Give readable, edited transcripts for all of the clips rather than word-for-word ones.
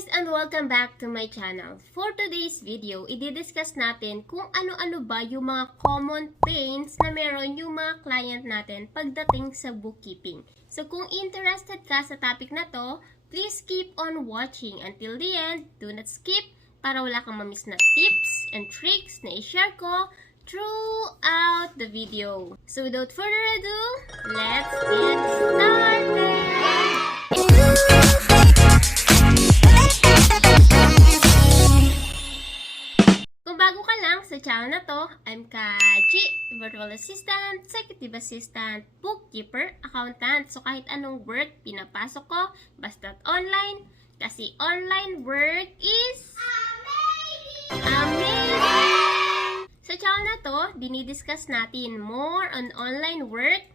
guys and welcome back to my channel. For today's video, i-discuss natin kung ano-ano ba yung mga common pains na meron yung mga client natin pagdating sa bookkeeping. So kung interested ka sa topic na to, please keep on watching until the end. Do not skip para wala kang mamiss na tips and tricks na i-share ko throughout the video. So without further ado, let's get started! Kung bago ka lang sa channel na to, I'm Kachi, Virtual Assistant, Executive Assistant, Bookkeeper, Accountant. So kahit anong work pinapasok ko, basta't online, kasi online work is amazing! Sa channel na to, dinidiscuss natin more on online work,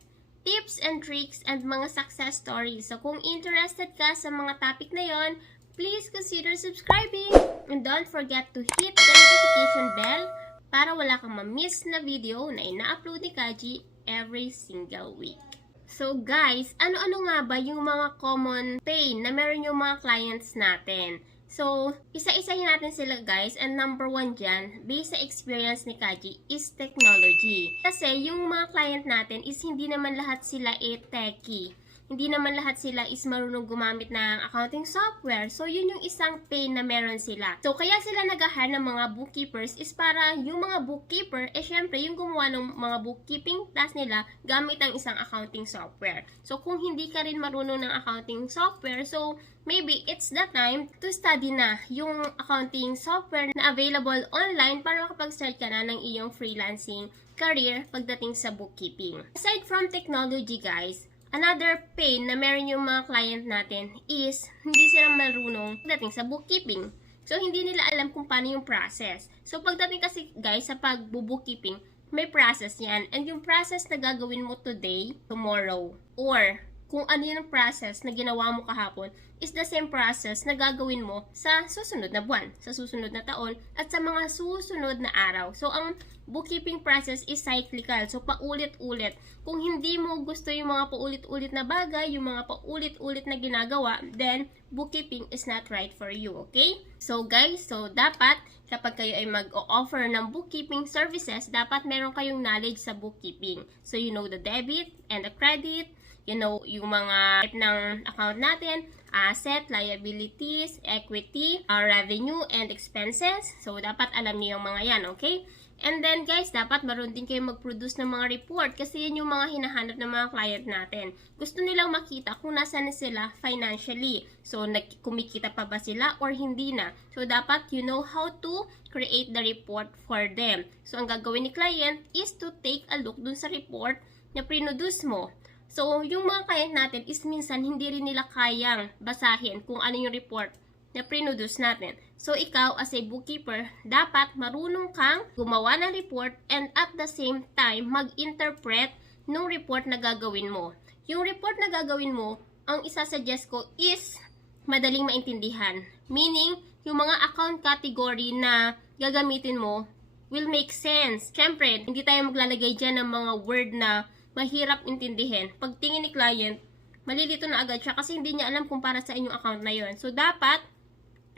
tips and tricks, and mga success stories. So kung interested ka sa mga topic na yon, please consider subscribing and don't forget to hit the notification bell para wala kang ma-miss na video na ina-upload ni Kaji every single week. So guys, ano-ano nga ba yung mga common pain na meron yung mga clients natin? So, isa-isahin natin sila guys, and number one dyan, based sa experience ni Kaji, is technology. Kasi yung mga client natin is hindi naman lahat sila techie. Hindi naman lahat sila is marunong gumamit ng accounting software. So, yun yung isang pain na meron sila. So, kaya sila nag-hire ng mga bookkeepers is para yung mga bookkeeper, syempre, yung gumawa ng mga bookkeeping task nila gamit ang isang accounting software. So, kung hindi ka rin marunong ng accounting software, so, maybe it's the time to study na yung accounting software na available online para makapag-start ka na ng iyong freelancing career pagdating sa bookkeeping. Aside from technology, guys, another pain na meron yung mga client natin is hindi sila marunong pagdating sa bookkeeping. So, hindi nila alam kung paano yung process. So, pagdating kasi guys sa pag-bookkeeping, may process yan. And yung process na gagawin mo today, tomorrow, or kung ano yung process na ginawa mo kahapon, is the same process na gagawin mo sa susunod na buwan, sa susunod na taon, at sa mga susunod na araw. So, ang bookkeeping process is cyclical. So, paulit-ulit. Kung hindi mo gusto yung mga paulit-ulit na bagay, yung mga paulit-ulit na ginagawa, then bookkeeping is not right for you, okay? So, guys, dapat kapag kayo ay mag-o-offer ng bookkeeping services, dapat meron kayong knowledge sa bookkeeping. So, you know the debit and the credit, you know, yung mga type ng account natin, asset, liabilities, equity, revenue, and expenses. So, dapat alam niyo yung mga yan, okay? And then, guys, dapat marunong din kayo mag-produce ng mga report kasi yan yung mga hinahanap ng mga client natin. Gusto nilang makita kung nasaan sila financially. So, kumikita pa ba sila or hindi na? So, dapat you know how to create the report for them. So, ang gagawin ni client is to take a look dun sa report na produce mo. So, yung mga client natin is minsan hindi rin nila kayang basahin kung ano yung report na produce natin. So, ikaw as a bookkeeper, dapat marunong kang gumawa ng report and at the same time, mag-interpret ng report na gagawin mo. Yung report na gagawin mo, ang isasuggest ko is madaling maintindihan. Meaning, yung mga account category na gagamitin mo will make sense. Siyempre, hindi tayo maglalagay dyan ng mga word na mahirap intindihin. Pag tingin ni client, malilito na agad siya kasi hindi niya alam kung para sa inyong account na yon. So, dapat,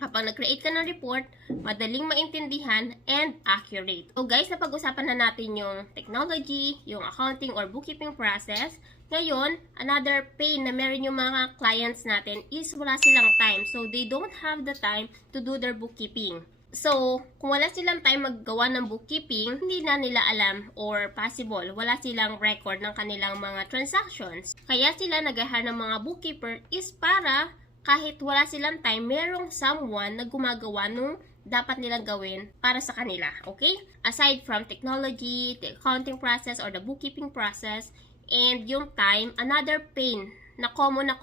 kapag nag-create ka ng report, madaling maintindihan and accurate. So, guys, napag-usapan na natin yung technology, yung accounting or bookkeeping process. Ngayon, another pain na meron yung mga clients natin is wala silang time. So, they don't have the time to do their bookkeeping. So, kung wala silang time maggawa ng bookkeeping, hindi na nila alam or possible, wala silang record ng kanilang mga transactions. Kaya sila nag-hire ng mga bookkeeper is para kahit wala silang time, merong someone na gumagawa nung dapat nilang gawin para sa kanila, okay? Aside from technology, the accounting process or the bookkeeping process, and yung time, another pain na common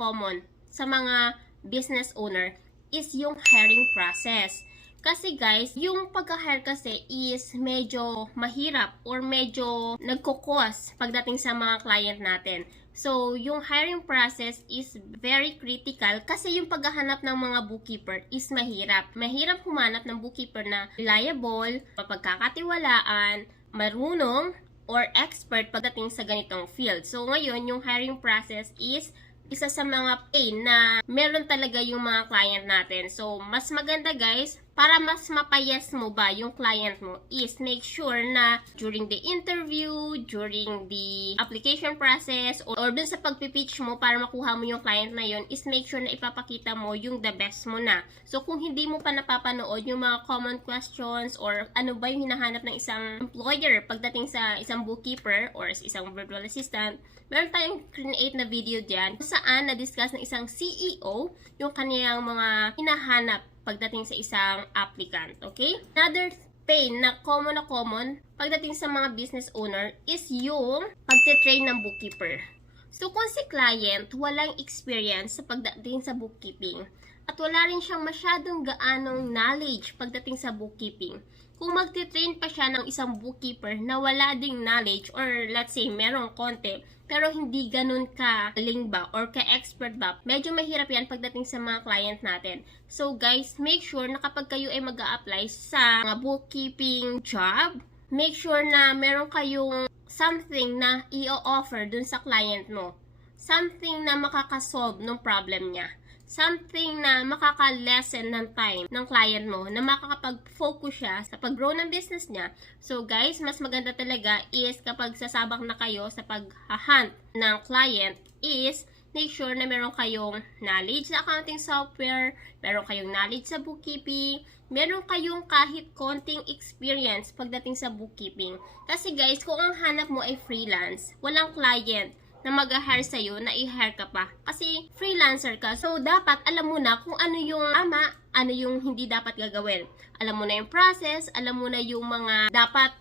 sa mga business owner is yung hiring process. Kasi guys, yung pagka-hire kasi is medyo mahirap or medyo nagkukos pagdating sa mga client natin. So, yung hiring process is very critical kasi yung paghahanap ng mga bookkeeper is mahirap. Mahirap humanap ng bookkeeper na reliable, mapagkakatiwalaan, marunong, or expert pagdating sa ganitong field. So, ngayon, yung hiring process is isa sa mga pain na meron talaga yung mga client natin. So, mas maganda guys, para mas mapayas mo ba yung client mo is make sure na during the interview, during the application process, or dun sa pagpipitch mo para makuha mo yung client na yun, is make sure na ipapakita mo yung the best mo na. So, kung hindi mo pa napapanood yung mga common questions or ano ba yung hinahanap ng isang employer pagdating sa isang bookkeeper or sa isang virtual assistant, meron tayong create na video dyan kung saan na-discuss ng isang CEO yung kaniyang mga hinahanap pagdating sa isang applicant, okay? Another pain na common pagdating sa mga business owner is yung pagte-train ng bookkeeper. So, kung si client walang experience sa pagdating sa bookkeeping at wala rin siyang masyadong gaanong knowledge pagdating sa bookkeeping, kung magte-train pa siya ng isang bookkeeper na wala ding knowledge or let's say merong konti pero hindi ganun ka-ling ba or ka-expert ba, medyo mahirap yan pagdating sa mga client natin. So guys, make sure na kapag kayo ay mag-a-apply sa mga bookkeeping job, make sure na meron kayong something na i-offer dun sa client mo. Something na makakasolve ng problem niya. Something na makaka-lessen ng time ng client mo, na makakapag-focus siya sa pag-grow ng business niya. So guys, mas maganda talaga is kapag sasabak na kayo sa pag-hunt ng client is make sure na meron kayong knowledge sa accounting software, meron kayong knowledge sa bookkeeping, meron kayong kahit konting experience pagdating sa bookkeeping. Kasi guys, kung ang hanap mo ay freelance, walang client na mag-hire sa'yo, na i-hire ka pa. Kasi freelancer ka, so dapat alam mo na kung ano yung tama, ano yung hindi dapat gagawin. Alam mo na yung process, alam mo na yung mga dapat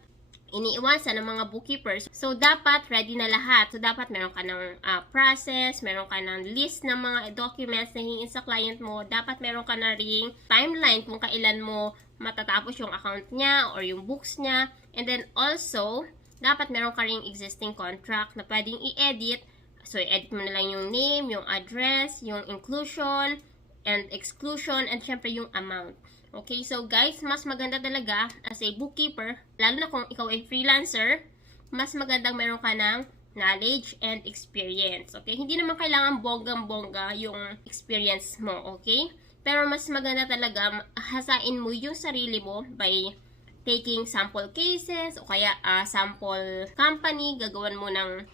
iniiwasan ng mga bookkeepers. So, dapat ready na lahat. So, dapat meron ka ng process, meron ka ng list ng mga documents na hingin sa client mo. Dapat meron ka na ring timeline kung kailan mo matatapos yung account niya or yung books niya. And then also, dapat meron ka ring existing contract na pwedeng i-edit. So, i-edit mo na lang yung name, yung address, yung inclusion and exclusion, and syempre yung amount. Okay, so guys, mas maganda talaga as a bookkeeper, lalo na kung ikaw ay freelancer, mas magandang meron ka ng knowledge and experience. Okay, hindi naman kailangan bonggang-bongga yung experience mo, okay? Pero mas maganda talaga hasain mo yung sarili mo by taking sample cases o kaya sample company, gagawan mo ng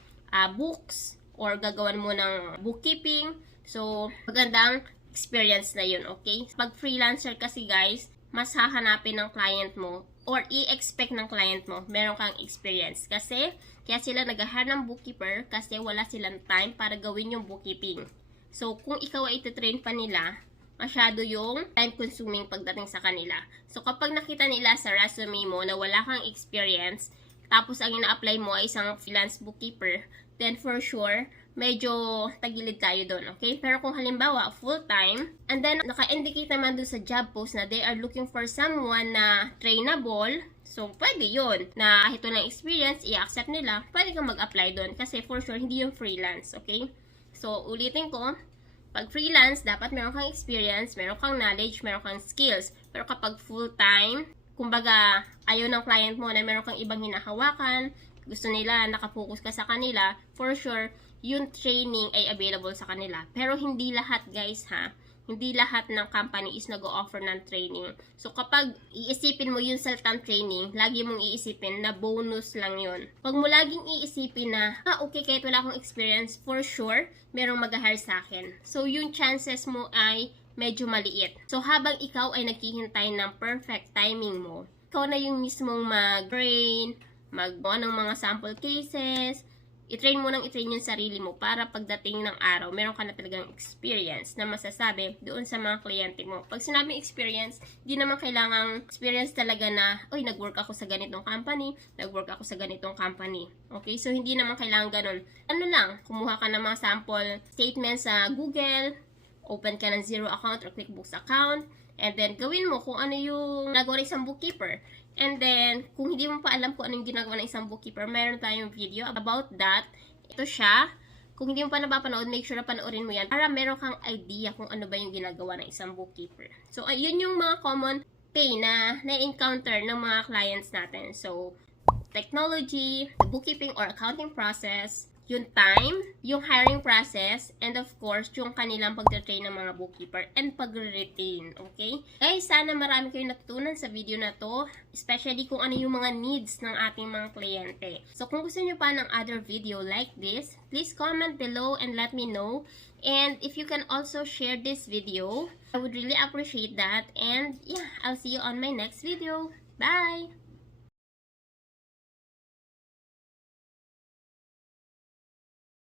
books or gagawan mo ng bookkeeping. So, magandang experience na yun, okay? Pag freelancer kasi guys, mas hahanapin ng client mo or i-expect ng client mo meron kang experience. Kasi, kaya sila nag-hire ng bookkeeper kasi wala silang time para gawin yung bookkeeping. So, kung ikaw ay ititrain pa nila, masyado yung time-consuming pagdating sa kanila. So, kapag nakita nila sa resume mo na wala kang experience, tapos ang ina-apply mo ay isang freelance bookkeeper, then for sure, medyo tagilid tayo doon, okay? Pero kung halimbawa, full-time, and then naka-indicate naman doon sa job post na they are looking for someone na trainable, so pwede yun. Na kahit walang experience, i-accept nila, pwede kang mag-apply doon kasi for sure, hindi yung freelance, okay? So, ulitin ko, pag freelance, dapat meron kang experience, meron kang knowledge, meron kang skills. Pero kapag full-time, kumbaga, ayaw ng client mo na meron kang ibang hinahawakan, gusto nila nakafocus ka sa kanila, for sure, yung training ay available sa kanila. Pero hindi lahat guys ha, hindi lahat ng company is nag-o-offer ng training. So kapag iisipin mo yung salitang training, lagi mong iisipin na bonus lang yun. Pag mo laging iisipin na, okay, kahit wala akong experience, for sure, merong mag-hire sa akin. So yung chances mo ay medyo maliit. So habang ikaw ay naghihintay ng perfect timing mo, ikaw na yung mismong mag-train, magbuo ng mga sample cases, i-train mo nang i-train yung sarili mo para pagdating ng araw, meron ka na talagang experience na masasabi doon sa mga kliyente mo. Pag sinabing experience, di naman kailangang experience talaga na, oy, nag-work ako sa ganitong company, nag-work ako sa ganitong company. Okay? So, hindi naman kailangan ganun. Ano lang, kumuha ka ng mga sample statements sa Google, open ka ng Zero account or QuickBooks account, and then gawin mo kung ano yung nagawa ng isang bookkeeper. And then, kung hindi mo pa alam kung anong ginagawa ng isang bookkeeper, meron tayong video about that. Ito siya. Kung hindi mo pa napapanood, make sure na panoorin mo yan para meron kang idea kung ano ba yung ginagawa ng isang bookkeeper. So, ayun yung mga common pain na na-encounter ng mga clients natin. So, technology, the bookkeeping or accounting process, yung time, yung hiring process, and of course, yung kanilang pagte-train ng mga bookkeeper and pag-retain, okay? Guys, sana marami kayong natutunan sa video na to, especially kung ano yung mga needs ng ating mga kliyente. So, kung gusto nyo pa ng other video like this, please comment below and let me know. And if you can also share this video, I would really appreciate that. And yeah, I'll see you on my next video. Bye!